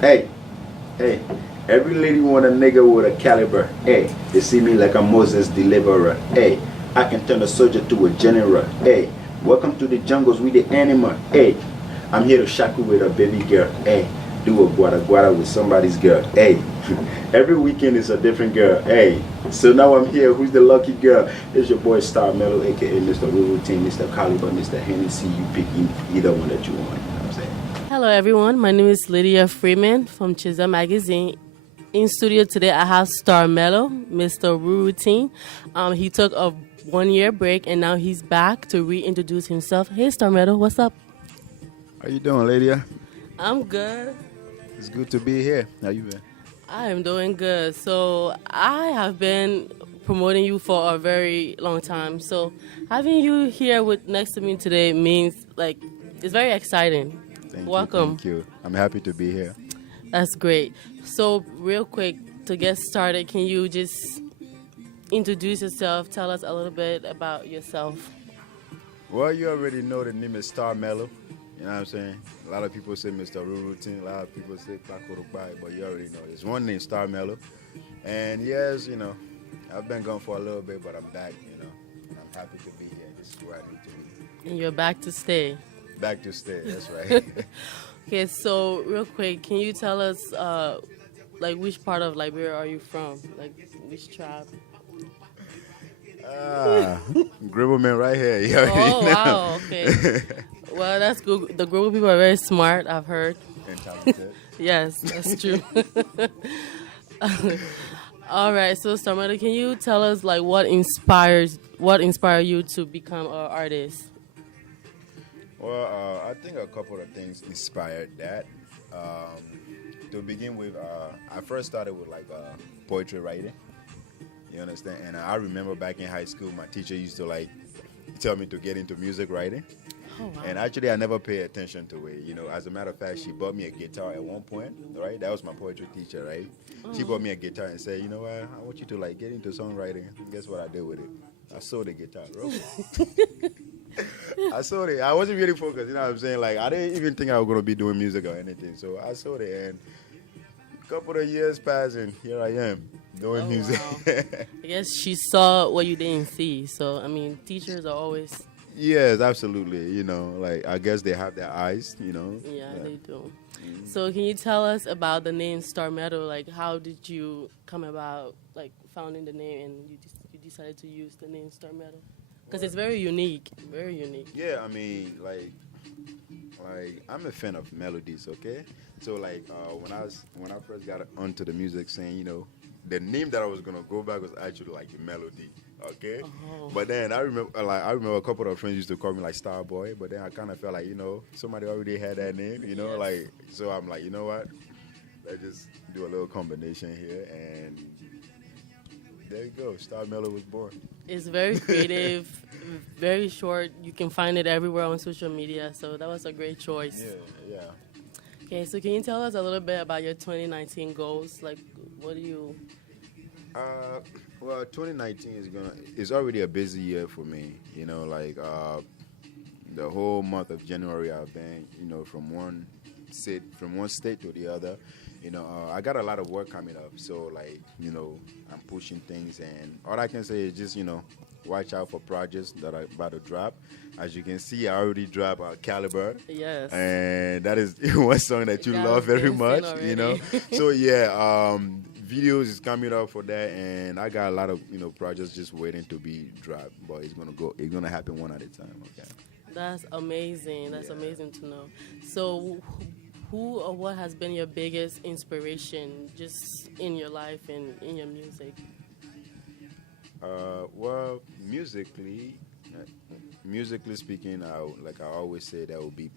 Hey, hey, every lady want a nigga with a caliber. Hey, they see me like a Moses deliverer. Hey, I can turn a soldier to a general. Hey, welcome to the jungles with the animal. Hey, I'm here to shaku with a baby girl. Hey, do a guada guada with somebody's girl. Hey, every weekend is a different girl. Hey, so now I'm here. Who's the lucky girl? It's your boy Starmelod, aka Mr. Routine, Mr. Caliber, Mr. Hennessy. You pick either one that you want. You know what I'm saying? Hello, everyone. My name is Lydia Freeman from Chisel Magazine. In studio today, I have Starmelod, Mr. Routine. He took a 1 year break and now he's back to reintroduce himself. Hey, Starmelod, what's up? How you doing, Lydia? I'm good. It's good to be here. How you been? I am doing good. So I have been promoting you for a very long time. So having you here with next to me today means like it's very exciting. Thank you, Welcome. thank you. I'm happy to be here. That's great. So, real quick, to get started, can you just introduce yourself? Tell us a little bit about yourself. Well, you already know the name is Star Mellow. You know what I'm saying? A lot of people say Mr. Routine, a lot of people say Paco Rubai, but you already know. There's one name, Star Mellow. And yes, I've been gone for a little bit, but I'm back, I'm happy to be here. This is where I need to be. And you're back to stay. Back to stay, that's right. Okay, so real quick, can you tell us, like, which part of Liberia are you from? Like, which tribe? Gribbleman right here. You already Oh, know. wow, okay. Well, that's good. The Grover people are very smart, I've heard. And talented. Yes, that's true. All right, so Starmother, can you tell us like what inspired you to become an artist? Well, I think a couple of things inspired that. To begin with, I first started with poetry writing. You understand? And I remember back in high school, my teacher used to tell me to get into music writing. Oh wow. And actually, I never paid attention to it. As a matter of fact, she bought me a guitar at one point, right? That was my poetry teacher, right? She bought me a guitar and said, you know what? I want you to get into songwriting. And guess what I did with it? I sold the guitar, bro. I sold it. I wasn't really focused. You know what I'm saying? I didn't even think I was gonna be doing music or anything. So I sold it, and a couple of years passed, and here I am doing music. Wow. I guess she saw what you didn't see. So I mean, teachers are always. Yes, absolutely. I guess they have their eyes. Yeah, they do. So can you tell us about the name Star Meadow? Like, how did you come about founding the name, and you decided to use the name Star Meadow? Because it's very unique, very unique. Yeah, I mean, I'm a fan of melodies. Okay, so when I first got onto the music scene, the name that I was gonna go back was actually a melody. Okay, but then I remember a couple of friends used to call me Starboy, but then I kind of felt somebody already had that name, Yes. so I'm you know what, let's just do a little combination here, and there you go. Star Mellow was born. It's very creative, very short. You can find it everywhere on social media. So that was a great choice. Yeah. Okay, so can you tell us a little bit about your 2019 goals? Like, what do you? Well, 2019 is already a busy year for me. The whole month of January I've been, from one state to the other. I got a lot of work coming up, so I'm pushing things, and all I can say is just watch out for projects that are about to drop. As you can see, I already dropped Caliber. Yes. And that is one song that you Yeah, love very I've much, already. So yeah, videos is coming up for that, and I got a lot of projects just waiting to be dropped, but it's gonna happen one at a time. Okay. That's amazing. That's amazing to know. So, who or what has been your biggest inspiration just in your life and in your music? Well, musically speaking, I always say that would be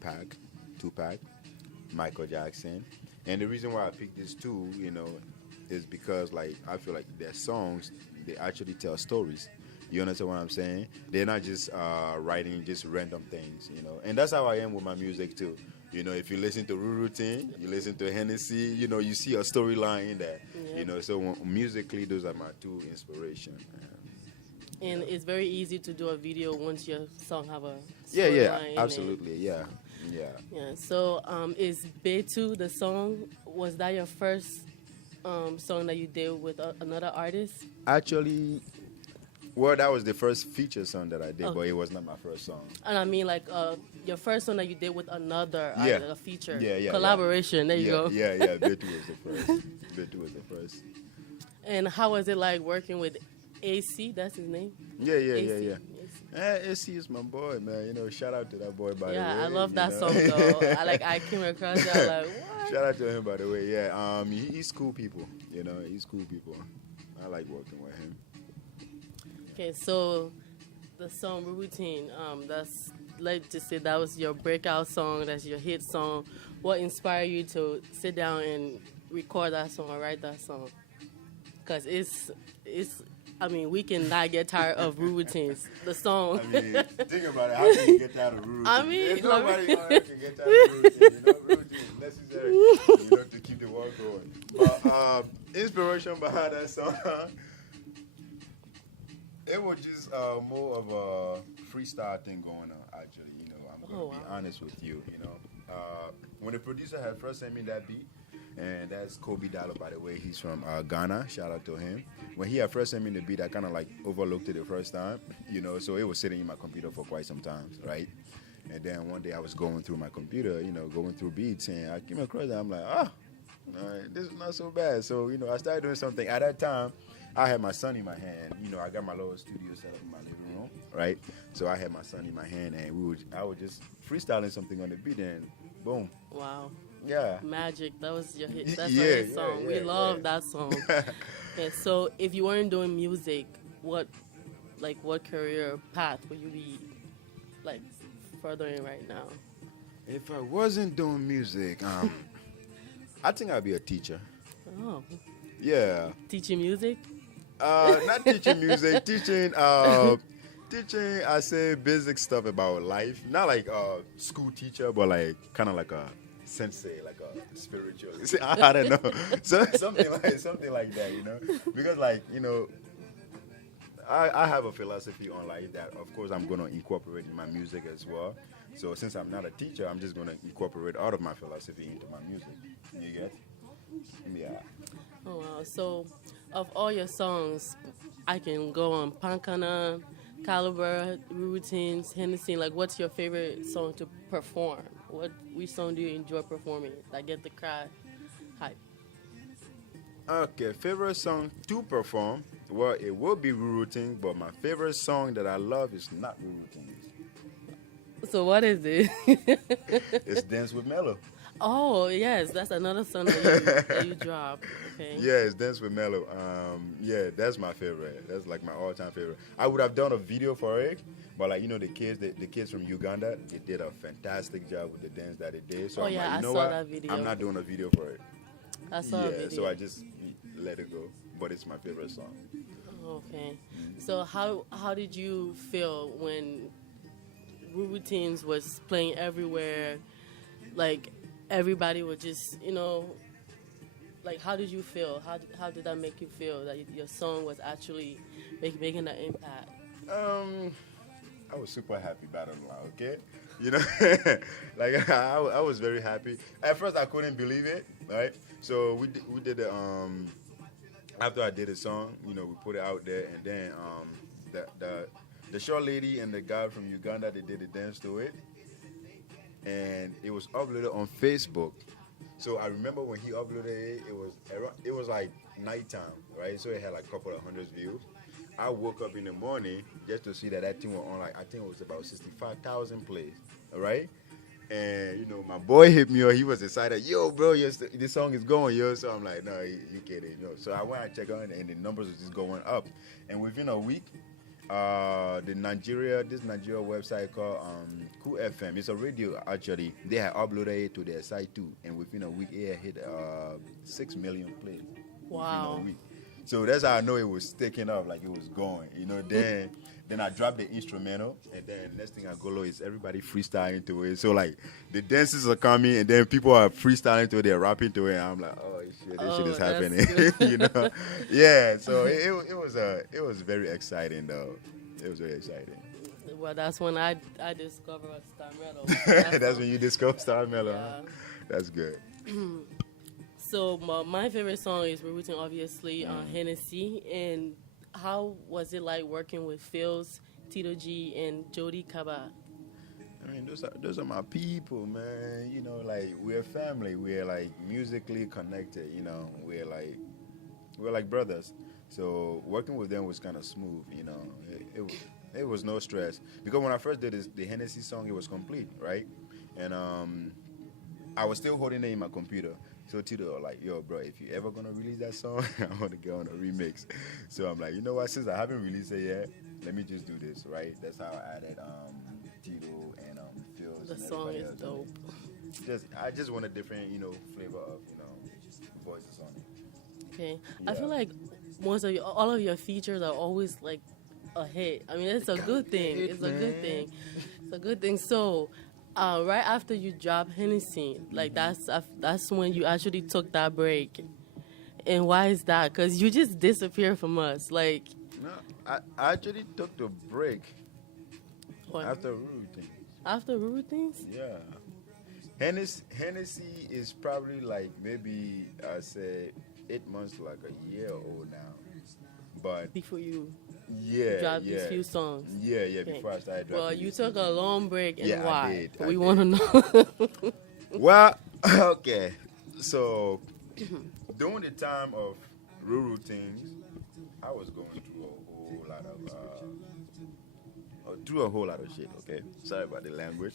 Tupac, Michael Jackson, and the reason why I picked these two, is because I feel like their songs they actually tell stories. You understand what I'm saying? They're not just writing just random things, and that's how I am with my music too. If you listen to Routine, you listen to Hennessy, you see a storyline in there. Yeah. So musically, those are my two inspirations. And it's very easy to do a video once your song have a Yeah, storyline in it. absolutely, yeah. Yeah. Yeah. So, is Betu the song? Was that your first song that you did with another artist? Actually, well, that was the first feature song that I did, but Okay. it was not my first song. And I mean, like, your first song that you did with another Yeah. artist, a feature, Yeah. collaboration. There you go. Yeah. Betu was the first. Betu was the first. And how was it like working with AC? That's his name. Yeah. AC. AC is my boy, man. You know, shout out to that boy, by the way. Yeah, I love you that know? song though. I came across it. I was like, what? Shout out to him, by the way. Yeah, he's cool people. You know, he's cool people. I like working with him. Okay, so the song Routine, that's, let's just say that was your breakout song, that's your hit song. What inspired you to sit down and record that song or write that song? Because I mean, we cannot get tired of routines. The song. I mean, think about it. How can you get tired of routine? I mean, there's nobody on earth can get tired of routine. You know, routine is necessary. You know, to keep the world going. But inspiration behind that song, it was just more of a freestyle thing going on. Actually, you know, I'm gonna be honest with you. You know, when the producer had first sent me that beat. And that's Kobe Dollar, by the way. He's from Ghana. Shout out to him. When he had first sent me the beat, I kind of like overlooked it the first time, you know. So it was sitting in my computer for quite some time, right? And then one day I was going through my computer, you know, going through beats, and I came across that. I'm like, all right, this is not so bad. So, you know, I started doing something. At that time, I had my son in my hand. You know, I got my little studio set up in my living room, right? So I had my son in my hand, and I was just freestyling something on the beat, and boom. Wow. Yeah. Magic. That was your hit. That's your hit song. We love that song. Yeah, so if you weren't doing music, what career path would you be like furthering right now? If I wasn't doing music, I think I'd be a teacher. Oh. Yeah. Teaching music? Not teaching music, teaching I say basic stuff about life. Not like a school teacher, but like kind of like a sensei, like a spiritual. I don't know. So, something like that, you know? Because like, you know, I have a philosophy on life that of course I'm gonna incorporate in my music as well. So since I'm not a teacher, I'm just gonna incorporate all of my philosophy into my music. You get? Yeah. Oh wow. So of all your songs, I can go on Pankana, Caliber, Routines, Hennessy. Like, what's your favorite song to perform? Which song do you enjoy performing? Like, get the crowd hype. Okay, favorite song to perform? Well, it will be Routine, but my favorite song that I love is not Routine. So what is it? It's Dance with Mello. Oh yes, that's another song that you dropped. Okay. Yeah, it's Dance with Mello. Yeah, that's my favorite. That's like my all-time favorite. I would have done a video for it, but like, you know, the kids from Uganda, they did a fantastic job with the dance that they did. So I'm like, I you know saw what? that video. I'm not doing a video for it. I saw a video. So I just let it go. But it's my favorite song. Okay. So how did you feel when Routines was playing everywhere? Like, everybody would just, you know, like, how did you feel? How did that make you feel that your song was actually making an impact? I was super happy about it, okay? You know, like I was very happy. At first, I couldn't believe it, right? So we did the after I did the song, you know, we put it out there, and then the short lady and the guy from Uganda, they did a dance to it, and it was uploaded on Facebook. So I remember when he uploaded it, it was like nighttime, right? So it had like a couple of hundred views. I woke up in the morning just to see that thing was on, like, I think it was about 65,000 plays, all right? And, you know, my boy hit me up. He was excited. Yo, bro, this song is going, yo. So I'm like, no, you kidding, yo. So I went and checked on it, and the numbers was just going up. And within a week, this Nigeria website called Cool FM, it's a radio actually, they had uploaded it to their site too. And within a week, it hit 6 million plays. Wow. Within a week. So that's how I know it was taking off, like it was going, you know. Then I dropped the instrumental, and then next thing I go low is everybody freestyling to it. So like the dances are coming, and then people are freestyling to it, they're rapping to it. And I'm like, oh shit, this shit is happening, you know. Yeah, so it was very exciting though. It was very exciting. Well, that's when I discovered Starmelod. That's when you discovered Starmelod. Huh? Yeah. That's good. So my favorite song is Rerouting, obviously, Hennessy. And how was it like working with Phils, Tito G, and Jody Kaba? I mean, those are my people, man. You know, like we're family. We're like musically connected. You know, we're like brothers. So working with them was kind of smooth. You know, it was no stress because when I first did the Hennessy song, it was complete, right? And I was still holding it in my computer. So Tito was like, yo, bro, if you ever gonna release that song, I want to get on a remix. So I'm like, you know what? Since I haven't released it yet, let me just do this, right? That's how I added Tito and Phil's. The and song everybody is else. dope. I just want a different, flavor of, voices on it. Okay. Yeah. I feel like all of your features are always like a hit. I mean, it's a good thing. It's a good thing. It's a good thing. So, right after you dropped Hennessy, like that's when you actually took that break. And why is that? Because you just disappeared from us. Like, No, I actually took the break what? after routine. After Routines? Yeah. Hennessy is probably like maybe I say 8 months to like a year old now. But Before you yeah, dropped yeah. these few songs. Yeah, Okay. before I started dropping. Well, you these took things. a long break, and Yeah, I why? did, I We did. want to know. Well, okay. So during the time of rural things, I was going through a whole lot of shit, okay? Sorry about the language,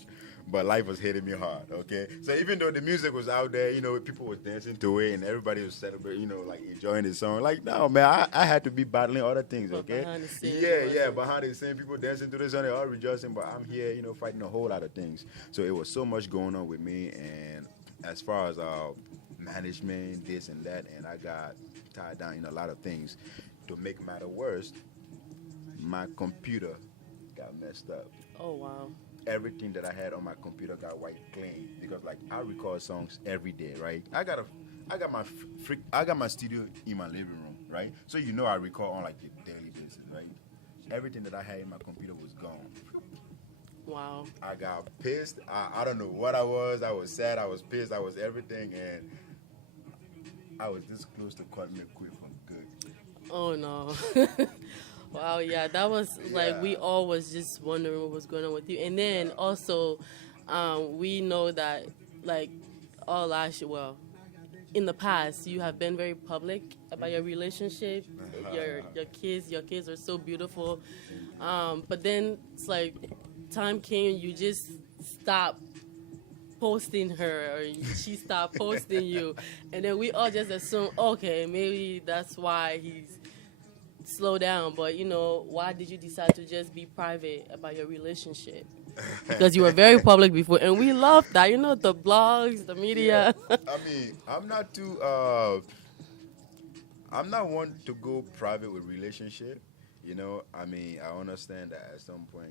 but life was hitting me hard, okay? So even though the music was out there, people were dancing to it and everybody was celebrating, like enjoying the song. Like, no, man, I had to be battling other things, But okay? behind the scenes, Yeah, it yeah, wasn't. behind the scenes, people dancing to the song, they all rejoicing, but I'm here, fighting a whole lot of things. So it was so much going on with me, and as far as management, this and that, and I got tied down in a lot of things. To make matter worse, my computer got messed up. Oh, wow. Everything that I had on my computer got wiped clean because like I record songs every day, right? I got my studio in my living room, right? So I record on like a daily basis, right? Everything that I had in my computer was gone. Wow. I got pissed. I don't know what I was. I was sad. I was pissed. I was everything, and I was this close to cutting me quit from good. Oh, no. Wow, yeah, that was like we all was just wondering what was going on with you. And then also, we know that like in the past, you have been very public about your relationship. Your kids are so beautiful. But then it's like time came, you just stopped posting her, or she stopped posting you, and then we all just assume, okay, maybe that's why he's slow down. But why did you decide to just be private about your relationship? Because you were very public before, and we love that. The blogs, the media. Yeah. I mean, I'm not one to go private with relationship. I mean, I understand that at some point,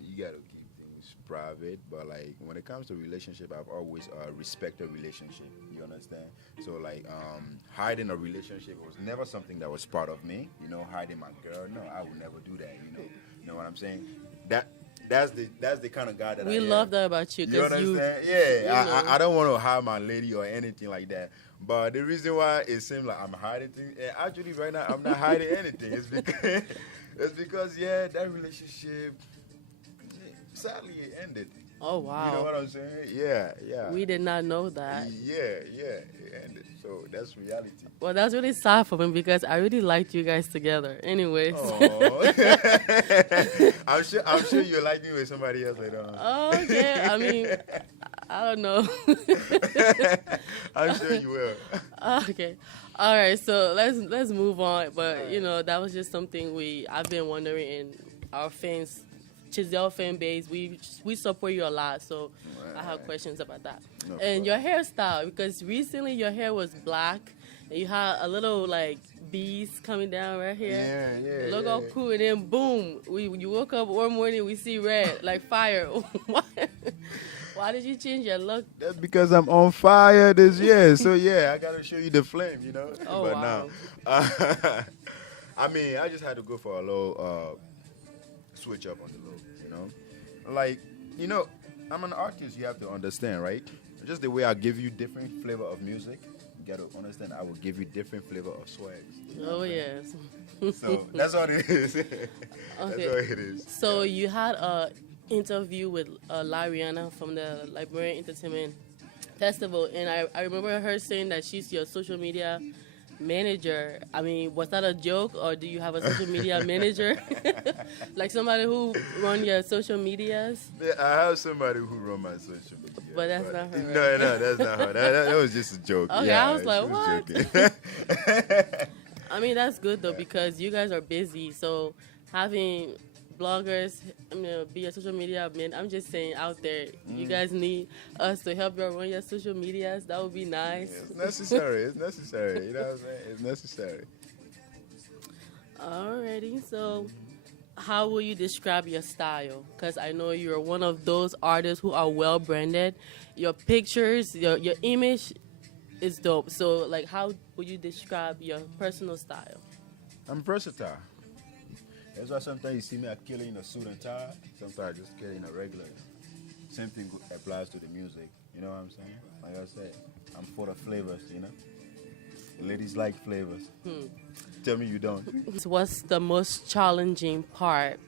you gotta keep things private. But like when it comes to relationship, I've always respected relationship. You understand? So like hiding a relationship was never something that was part of me. Hiding my girl, no, I would never do that. You know what I'm saying? That's the kind of guy that We I am. love that about you. You 'Cause understand? I don't want to hide my lady or anything like that. But the reason why it seems like I'm hiding things, and actually right now I'm not hiding anything. It's because that relationship sadly it ended. Oh, wow. You know what I'm saying? Yeah. We did not know that. Yeah, it ended. So that's reality. Well, that's really sad for me because I really liked you guys together. Anyways. Oh. I'm sure you'll like me with somebody else later on. Oh, okay. I mean, I don't know. I'm sure you will. Okay. All right. So let's move on. But that was just something I've been wondering, and our fans, Chisel fan base, we support you a lot. So I have questions about that. No And your hairstyle, because recently your hair was black, and you had a little like bees coming down right here. Yeah. It look all cool, and then boom, you woke up one morning, we see red like fire. Why did you change your look? That's because I'm on fire this year. So I gotta show you the flame, Oh, but wow. now, I mean, I just had to go for a little switch up on the look. You know, like you know, I'm an artist. You have to understand, right? Just the way I give you different flavor of music, you gotta understand. I will give you different flavor of swag. You know Oh what I'm yes. saying? So that's all it is. That's all Okay. it is. So you had a interview with Lariana from the Liberian Entertainment Festival, and I remember her saying that she's your social media manager. I mean, was that a joke, or do you have a social media manager, like somebody who run your social medias? Yeah, I have somebody who run my social media. But that's not her, No, right? no, that's not her. That was just a joke. Okay, Yeah, I was like, she what? joking. I mean, that's good though because you guys are busy. So having bloggers, be a social media admin. I'm just saying out there, you guys need us to help you run your social medias. That would be nice. It's necessary. It's necessary. You know what I'm saying? It's necessary. Alrighty. So, how will you describe your style? Because I know you're one of those artists who are well branded. Your pictures, your image is dope. So, like, how would you describe your personal style? I'm versatile. That's why sometimes you see me, I kill it in a suit and tie. Sometimes I just kill it in a regular. Same thing applies to the music. You know what I'm saying? Like I said, I'm for the flavors, you know? Ladies like flavors. Tell me you don't. What's the most challenging part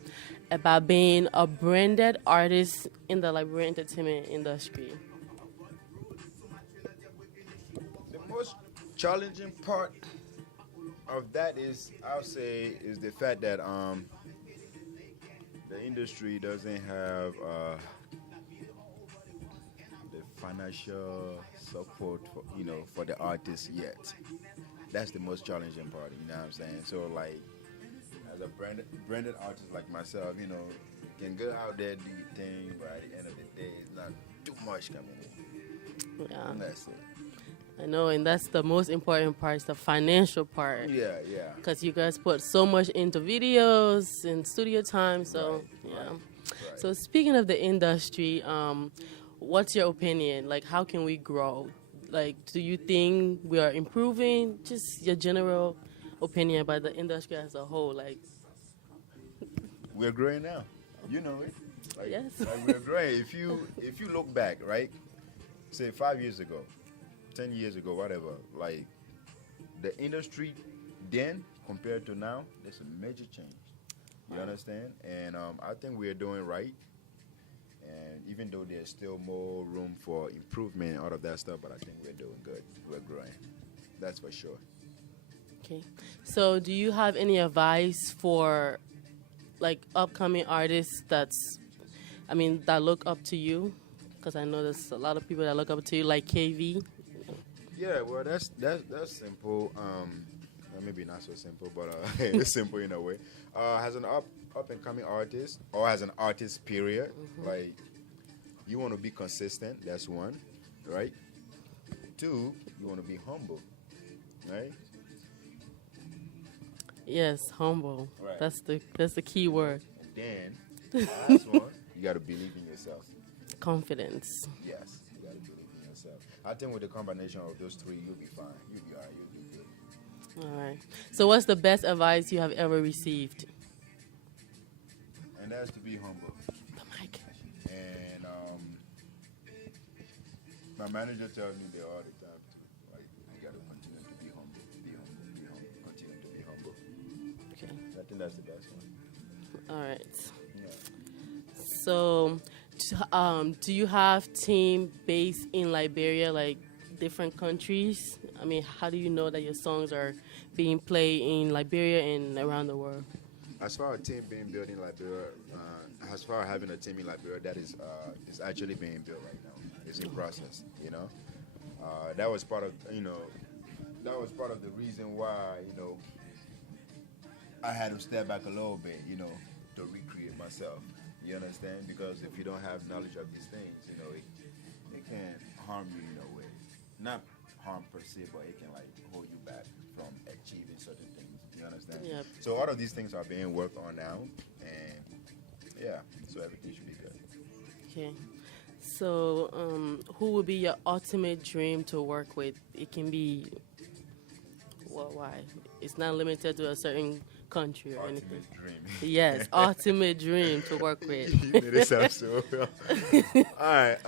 about being a branded artist in the Liberian entertainment industry? The most challenging part of that is, I'll say, is the fact that the industry doesn't have the financial support for, for the artists yet. That's the most challenging part. You know what I'm saying? So like, as a branded artist like myself, can go out there do your thing, but at the end of the day, it's not too much coming in. Yeah, And that's it. I know, and that's the most important part, is the financial part. Yeah. Because you guys put so much into videos and studio time, so Right, yeah. right. So speaking of the industry, what's your opinion? Like, how can we grow? Like, do you think we are improving? Just your general opinion about the industry as a whole. Like, We're growing now. You know it. Like, Yes. like we're growing. If you look back, right? Say 5 years ago, 10 years ago, whatever, like the industry then compared to now, there's a major change. You understand? And I think we're doing right. And even though there's still more room for improvement and all of that stuff, but I think we're doing good. We're growing. That's for sure. okay. So, do you have any advice for like upcoming artists that look up to you? Because I know there's a lot of people that look up to you, like KV. Yeah, well, that's simple. Maybe not so simple, but it's simple in a way. As an up and coming artist, or as an artist, period, like you want to be consistent. That's one, right? Two, you want to be humble, right? Yes, humble. Right. That's the key word. And then last one, you got to believe in yourself. Confidence. Yes, you got to believe in yourself. I think with the combination of those three, you'll be fine. You'll be alright. You'll be good. All right. So, what's the best advice you have ever received? And that's to be humble. The mic. And my manager tells me there all the time too. Like, you got to continue to be humble, continue to be humble. Okay. I think that's the best one. All right. Yeah. So, do you have team based in Liberia, like different countries? I mean, how do you know that your songs are being played in Liberia and around the world? As far as team being built in Liberia, as far as having a team in Liberia, that is actually being built right now. It's in process, That was part of the reason why, I had to step back a little bit, to recreate myself. You understand? Because if you don't have knowledge of these things, it can harm you in a way. Not harm per se, but it can hold you back from achieving certain things. You understand? Yep. So all of these things are being worked on now, and so everything should be good. Okay. So, who would be your ultimate dream to work with? It can be worldwide. It's not limited to a certain country or anything. Ultimate dream. Yes, ultimate dream to work with. You made it sound so well. All right.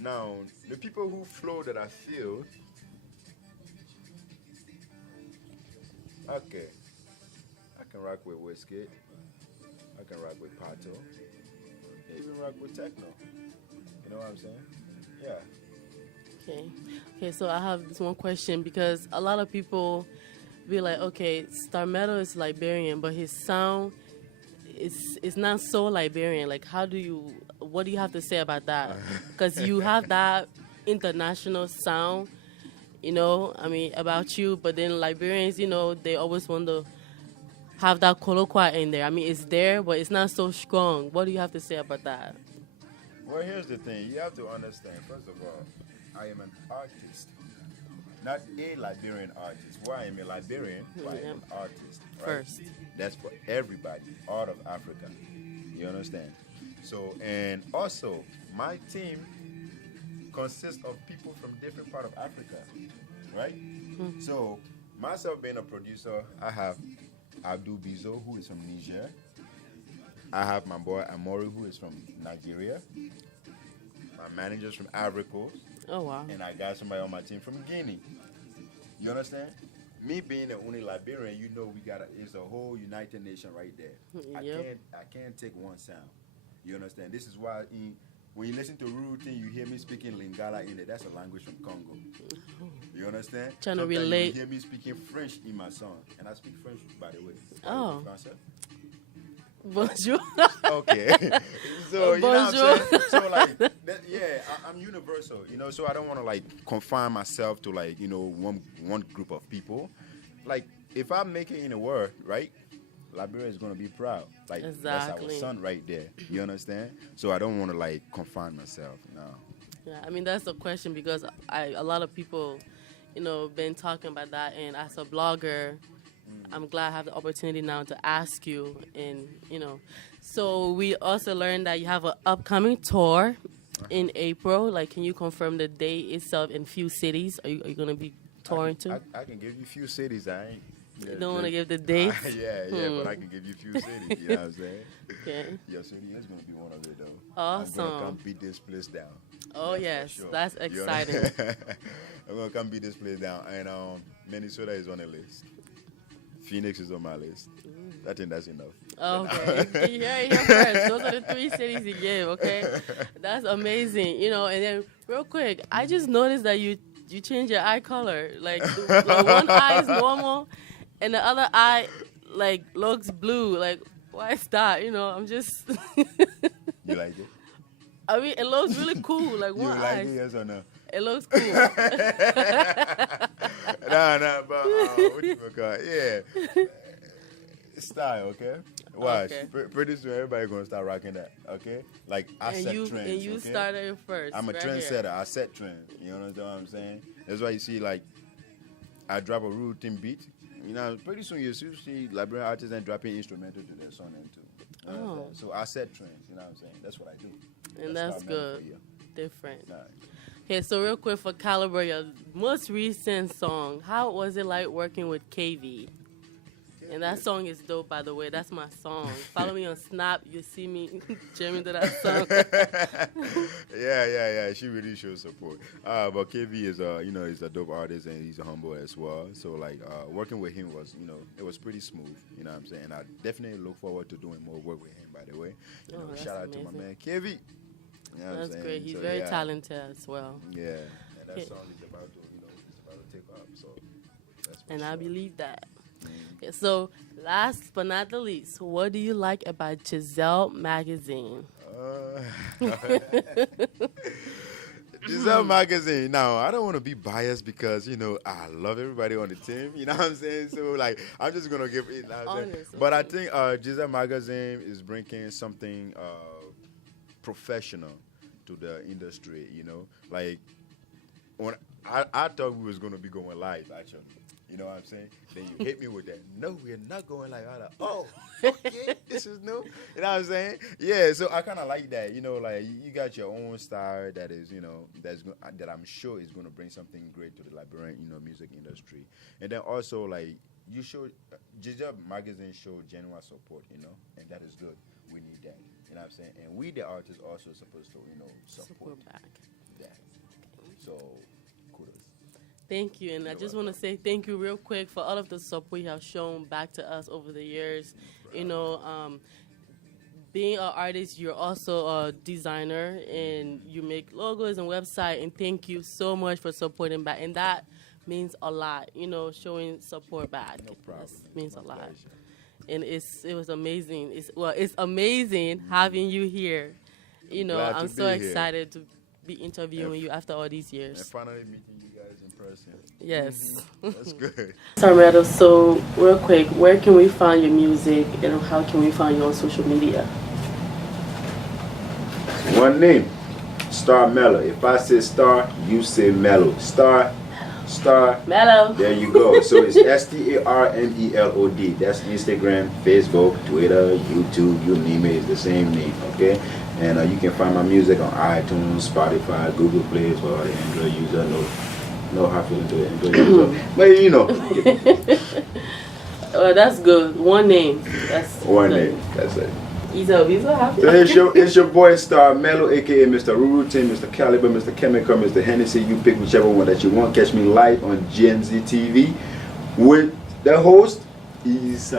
Now the people who flow that I feel. Okay. I can rock with Whiskey. I can rock with Pato. Even rock with techno. You know what I'm saying? Yeah. Okay. Okay, so I have this one question because a lot of people be like, okay, Starmelod is Liberian, but his sound is not so Liberian. Like, what do you have to say about that? Because you have that international sound, about you, but then Liberians, they always want to have that colloquia in there. I mean, it's there, but it's not so strong. What do you have to say about that? Well, here's the thing. You have to understand, first of all, I am an artist, not a Liberian artist. Why I am a Liberian, why I am an artist. Right? First. That's for everybody, all of Africa. You understand? So, and also, my team consists of people from different part of Africa, right? Mm-hmm. So, myself being a producer, I have Abdul Bizo, who is from Niger. I have my boy Amori, who is from Nigeria. My manager's from Ivory Coast. Oh, wow. And I got somebody on my team from Guinea. You understand? Me being the only Liberian, it's a whole United Nation right there. Yep. I can't take one sound. You understand? This is why when you listen to routine, you hear me speaking Lingala in there. That's a language from Congo. You understand? Trying to Sometimes relate. You hear me speaking French in my song, and I speak French, by the way. Oh. Français? Bonjour. Okay. So, you know what Bonjour. I'm saying? So, like, I'm universal, so I don't want to, like, confine myself to, like, one group of people. Like, if I make it in the world, right, Liberia is going to be proud. Like, That's our son right there. You understand? So I don't want to, like, confine myself, no. Yeah, I mean, that's the question because a lot of people, been talking about that. And as a blogger, I'm glad I have the opportunity now to ask you. And, so we also learned that you have an upcoming tour in April. Like, can you confirm the date itself in few cities? Are you going to be touring to? I can give you a few cities. I ain't. You don't want to give the dates? But I can give you a few cities. You know what I'm saying? Okay. Your city is going to be one of it, though. Awesome. I'm going to come beat this place down. Oh, yes. Sure. That's exciting. I'm going to come beat this place down. And Minnesota is on the list. Phoenix is on my list. I think that's enough. Okay. Here first. Those are the 3 cities you gave, okay? That's amazing. And then real quick, I just noticed that you changed your eye color. Like one eye is normal and the other eye like looks blue. Like, why is that? I'm just You like it? I mean, it looks really cool. Like, you one like eye. it, yes or no? It looks cool. But what you call it? Yeah. Style, okay? Watch. Okay. Pretty soon everybody gonna start rocking that, okay? Like I set trends. And you okay? started it first. I'm a right trendsetter. here. I set trends. You understand what I'm saying? That's why you see, like, I drop a routine beat. Pretty soon you see Liberian artists and dropping instrumental to their song and too. Oh. So I set trends. You know what I'm saying? That's what I do. And that's Starmelod good. for you. Different. Nah. Okay, so real quick for Caliber, your most recent song, how was it like working with KV? And that song is dope, by the way. That's my song. Follow me on Snap. You see me jamming to that song. Yeah. She really shows support. But KV is, he's a dope artist and he's humble as well. So, like, working with him was, it was pretty smooth. You know what I'm saying? I definitely look forward to doing more work with him, by the way. Shout out to my man KV. You know That's great. He's very talented as well. Yeah. And that song is about to take off. So, that's and I believe that. Okay, so, last but not the least, what do you like about Giselle Magazine? Giselle Magazine. Now, I don't want to be biased because, I love everybody on the team. You know what I'm saying? So, like, I'm just going to give it. But I think Giselle Magazine is bringing something professional to the industry, Like, when I thought we was going to be going live, actually. You know what I'm saying? Then you hit me with that. No, we're not going like that. Oh, okay, this is new. You know what I'm saying? Yeah. So I kind of like that. You know, like you got your own style that is, you know, that I'm sure is going to bring something great to the Liberian, you know, music industry. And then also like you show, Jizza magazine show genuine support. You know, and that is good. We need that. You know what I'm saying? And we, the artists, also supposed to, you know, support back. that. So, kudos. Thank you, and I just want to say thank you real quick for all of the support you have shown back to us over the years. You know, being an artist, you're also a designer, and you make logos and website. And thank you so much for supporting back, and that means a lot. You know, showing support back. No problem. Means a My lot. pleasure. And it was amazing. It's amazing having you here. You know, Glad to I'm so be here. excited to be interviewing you after all these And years. finally meeting you guys in person. Yes. That's good. Starmelod, so real quick, where can we find your music and how can we find you on social media? One name, Starmelod. If I say star, you say mellow. Star. Mellow. There you go. So it's STARMELOD. That's Instagram, Facebook, Twitter, YouTube, you name it. It's the same name, okay? And you can find my music on iTunes, Spotify, Google Play for the Android user. No hard feeling to it. Android user. But you know. Well, that's good. One name. That's One good. name. That's it. He's so happy. So it's your boy Starmelod, aka Mr. Rurutin, Mr. Caliber, Mr. Chemical, Mr. Hennessy. You pick whichever one that you want. Catch me live on GNZ TV with the host is